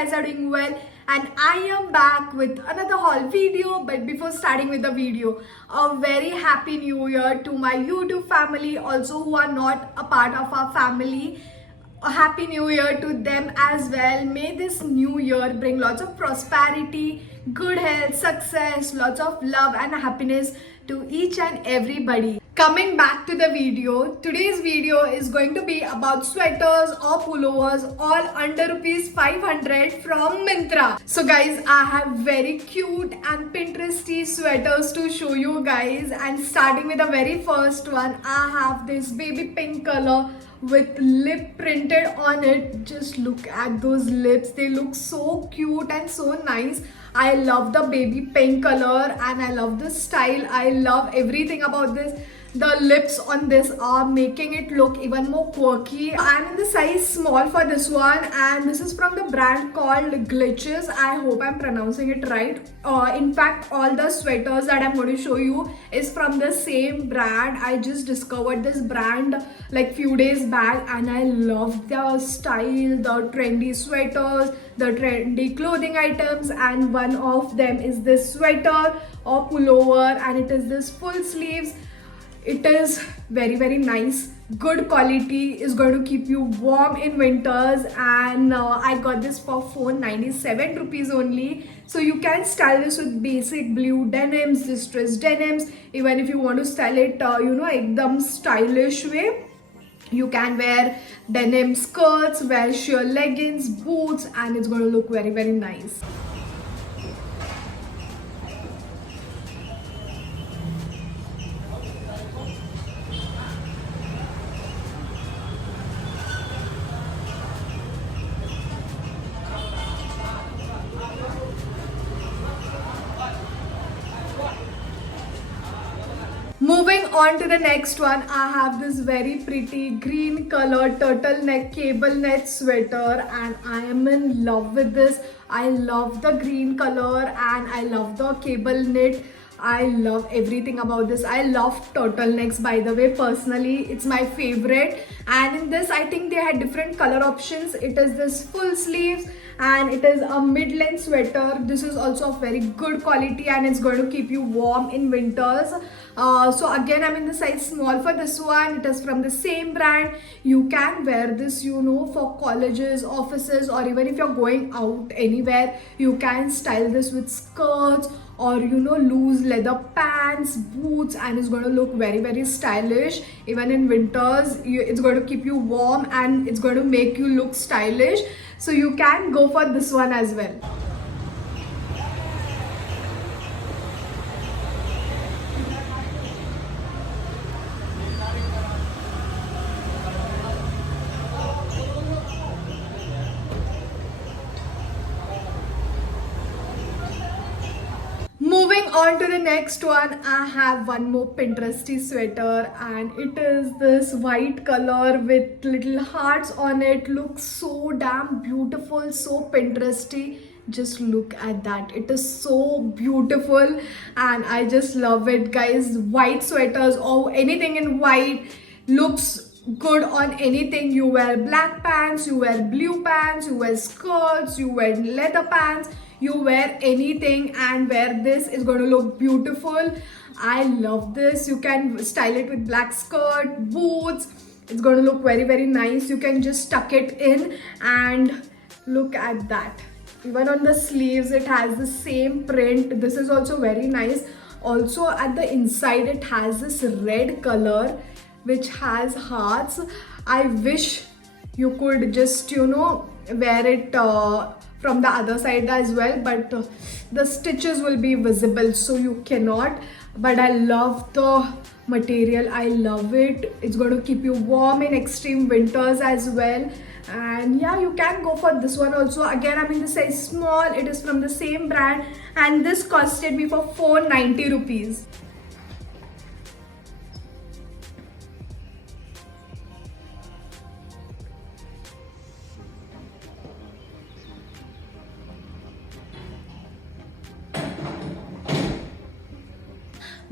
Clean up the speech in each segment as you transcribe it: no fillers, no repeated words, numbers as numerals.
guys are doing well, and I am back with another haul video. But before starting with the video, a very happy new year to my YouTube family, also who are not a part of our family. A happy new year to them as well. May this new year bring lots of prosperity, good health, success, lots of love and happiness to each and everybody. Coming back to the video, today's video is going to be about sweaters or pullovers all under rupees 500 from Myntra. So guys, I have very cute and Pinteresty sweaters to show you guys, and starting with the very first one, I have this baby pink color with lip printed on it. Just look at those lips, they look so cute and so nice. I love the baby pink color and I love the style. I love everything about this. The lips on this are making it look even more quirky. I'm in the size small for this one, and this is from the brand called Glitches. I hope I'm pronouncing it right. In fact, all the sweaters that I'm going to show you is from the same brand. I just discovered this brand like few days back, and I love the style, the trendy sweaters, the trendy clothing items, and one of them is this sweater or pullover, and it is this full sleeves. It is very nice, good quality, is going to keep you warm in winters, and I got this for 497 rupees only. So you can style this with basic blue denims, distressed denims. Even if you want to style it ekdam stylish way, you can wear denim skirts, wear sheer leggings, boots, and it's going to look very nice. Moving on to the next one, I have this very pretty green color turtleneck cable knit sweater, and I am in love with this. I love the green color and I love the cable knit. I love everything about this. I love turtlenecks, by the way. Personally, it's my favorite. And in this, I think they had different color options. It is this full sleeves and it is a mid-length sweater. This is also of very good quality and it's going to keep you warm in winters. So again, I'm in the size small for this one. It is from the same brand. You can wear this, for colleges, offices, or even if you're going out anywhere, you can style this with skirts or loose leather pants, boots, and it's going to look very stylish. Even in winters, it's going to keep you warm and it's going to make you look stylish. So you can go for this one as well. Moving on to the next one, I have one more Pinteresty sweater, and it is this white color with little hearts on it. Looks so damn beautiful, so Pinteresty. Just look at that, it is so beautiful and I just love it, guys. White sweaters or anything in white looks good on anything. You wear black pants, you wear blue pants, you wear skirts, you wear leather pants, you wear anything and wear this, is going to look beautiful. I love this. You can style it with black skirt, boots. It's going to look very nice. You can just tuck it in and look at that. Even on the sleeves, it has the same print. This is also very nice. Also at the inside, it has this red color which has hearts. I wish you could just wear it from the other side as well, but the stitches will be visible, so you cannot. But I love the material, I love it. It's going to keep you warm in extreme winters as well. And yeah, you can go for this one also. Again, I'm in the size small. It is from the same brand and this costed me for 490 rupees.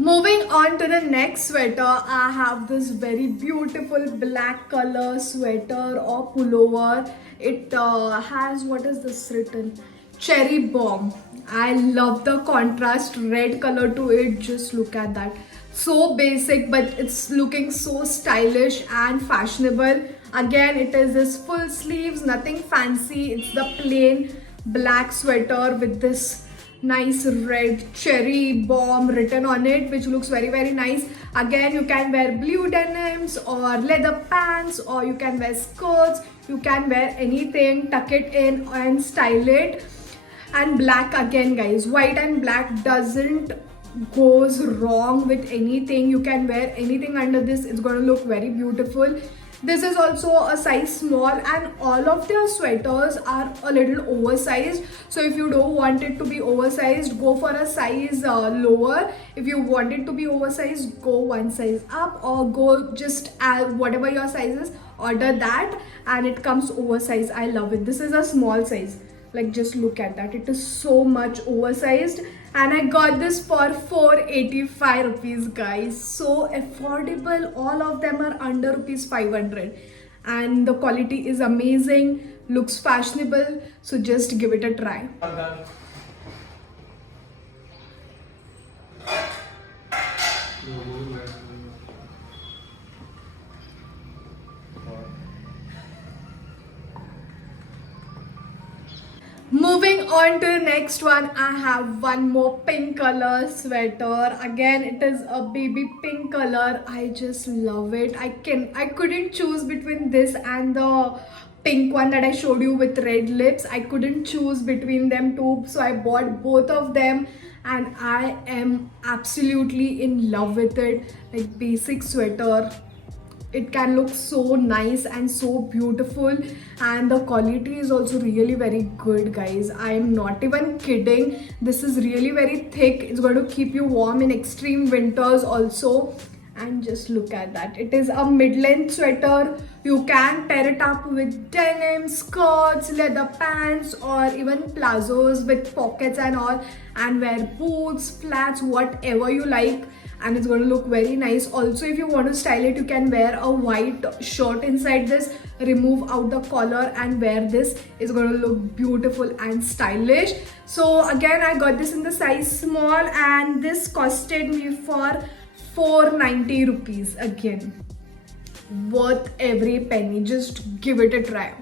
Moving on to the next sweater, I have this very beautiful black color sweater or pullover. It has, what is this written? Cherry bomb. I love the contrast red color to it. Just look at that. So basic, but it's looking so stylish and fashionable. Again, it is this full sleeves, nothing fancy. It's the plain black sweater with this nice red cherry bomb written on it, which looks very nice. Again, you can wear blue denims or leather pants, or you can wear skirts. You can wear anything, tuck it in and style it. And black again, guys, white and black doesn't goes wrong with anything. You can wear anything under this. It's going to look very beautiful. This is also a size small, and all of their sweaters are a little oversized. So if you don't want it to be oversized, go for a size lower. If you want it to be oversized, go one size up, or go just add whatever your size is, order that, and it comes oversized. I love it. This is a small size. Like, just look at that. It is so much oversized, and I got this for 485 rupees, guys. So affordable. All of them are under rupees 500, and the quality is amazing, looks fashionable. So just give it a try. Moving on to the next one, I have one more pink color sweater. Again, it is a baby pink color. I just love it. I couldn't choose between this and the pink one that I showed you with red lips. I couldn't choose between them two, so I bought both of them, and I am absolutely in love with it. Like, basic sweater, it can look so nice and so beautiful, and the quality is also really very good, guys. I am not even kidding. This is really very thick. It's going to keep you warm in extreme winters also. And just look at that. It is a mid-length sweater. You can pair it up with denim, skirts, leather pants, or even plazos with pockets and all, and wear boots, flats, whatever you like, and it's going to look very nice. Also, if you want to style it, you can wear a white shirt inside this, remove out the collar, and wear this. It's going to look beautiful and stylish. So again, I got this in the size small, and this costed me for 490 rupees. Again, worth every penny. Just give it a try.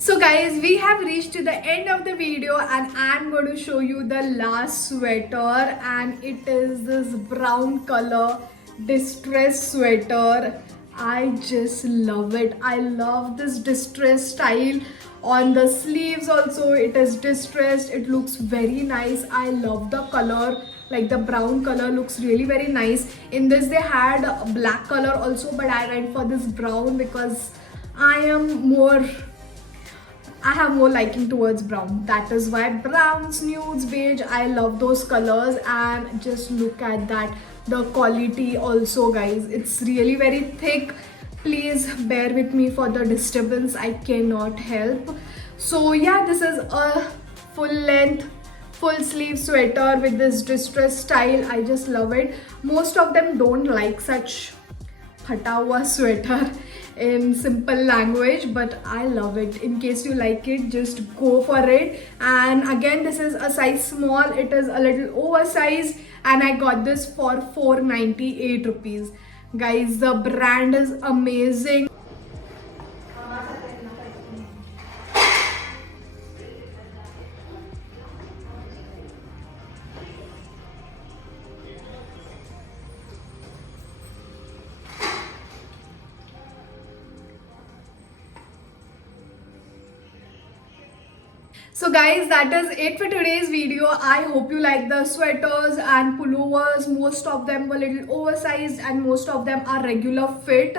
So guys, we have reached to the end of the video, and I'm going to show you the last sweater, and it is this brown color distressed sweater. I just love it. I love this distressed style. On the sleeves also, it is distressed. It looks very nice. I love the color. Like, the brown color looks really very nice. In this they had black color also, but I went for this brown because I have more liking towards brown. That is why browns, nudes, beige, I love those colors. And just look at that. The quality also, guys, it's really very thick. Please bear with me for the disturbance. I cannot help. So yeah, this is a full length, full sleeve sweater with this distressed style. I just love it. Most of them don't like such phata hua sweater in simple language, but I love it. In case you like it, just go for it. And again, this is a size small. It is a little oversized, and I got this for 498 rupees. Guys, the brand is amazing. So guys, that is it for today's video. I hope you like the sweaters and pullovers. Most of them were a little oversized, and most of them are regular fit.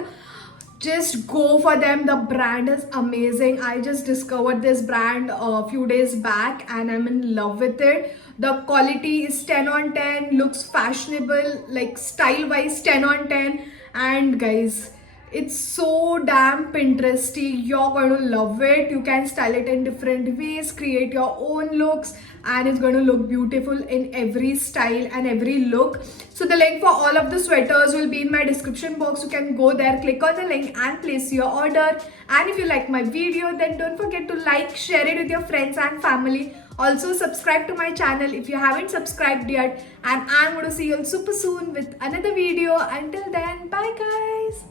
Just go for them. The brand is amazing. I just discovered this brand a few days back, and I'm in love with it. The quality is 10 on 10, looks fashionable, like style wise 10 on 10. And guys, It's so damn Pinteresty. You're going to love it. You can style it in different ways, create your own looks, and it's going to look beautiful in every style and every look. So the link for all of the sweaters will be in my description box. You can go there, click on the link and place your order. And if you like my video, then don't forget to like, share it with your friends and family. Also subscribe to my channel if you haven't subscribed yet. And I'm going to see you all super soon with another video. Until then, bye guys.